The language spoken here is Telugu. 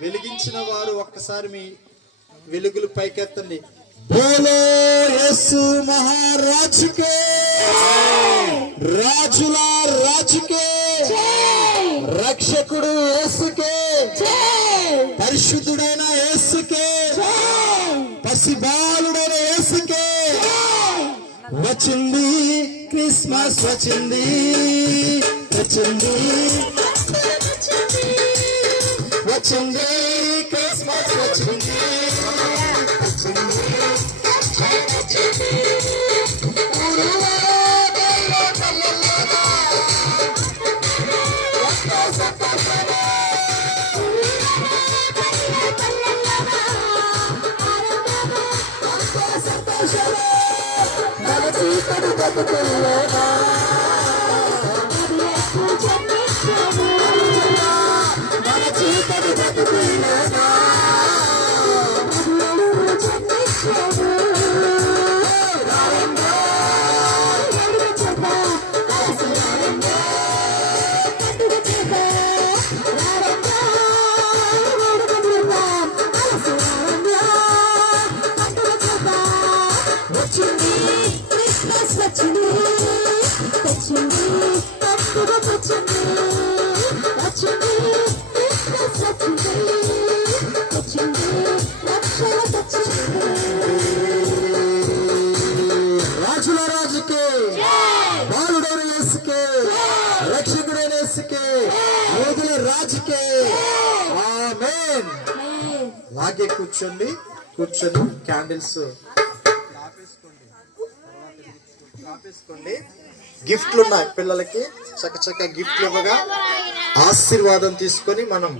వెలిగించిన వారు ఒక్కసారి మీ వెలుగులు పైకెత్తండి. బోలో యేసు మహారాజుకే, రాజుల రాజుకే, రక్షకుడు యేసుకే, పరిశుద్ధుడైన యేసుకే, పసిబాలుడైన యేసుకే. వచ్చింది క్రిస్మస్, వచ్చింది వచ్చింది వచ్చింది క్రిస్మస్, వచ్చింది రాజుల రాజుకే, బాలుడైన యేసుకే, రక్షకుడైన యేసుకే, యోధుల రాజుకే. ఆమేన్. లాగే కూర్చోండి, కూర్చొని క్యాండిల్స్ ఆపేసుకోండి. గిఫ్ట్లు ఉన్నాయి పిల్లలకి, చక్కచక్క గిఫ్ట్లు ఇవ్వగా ఆశీర్వాదం తీసుకొని మనం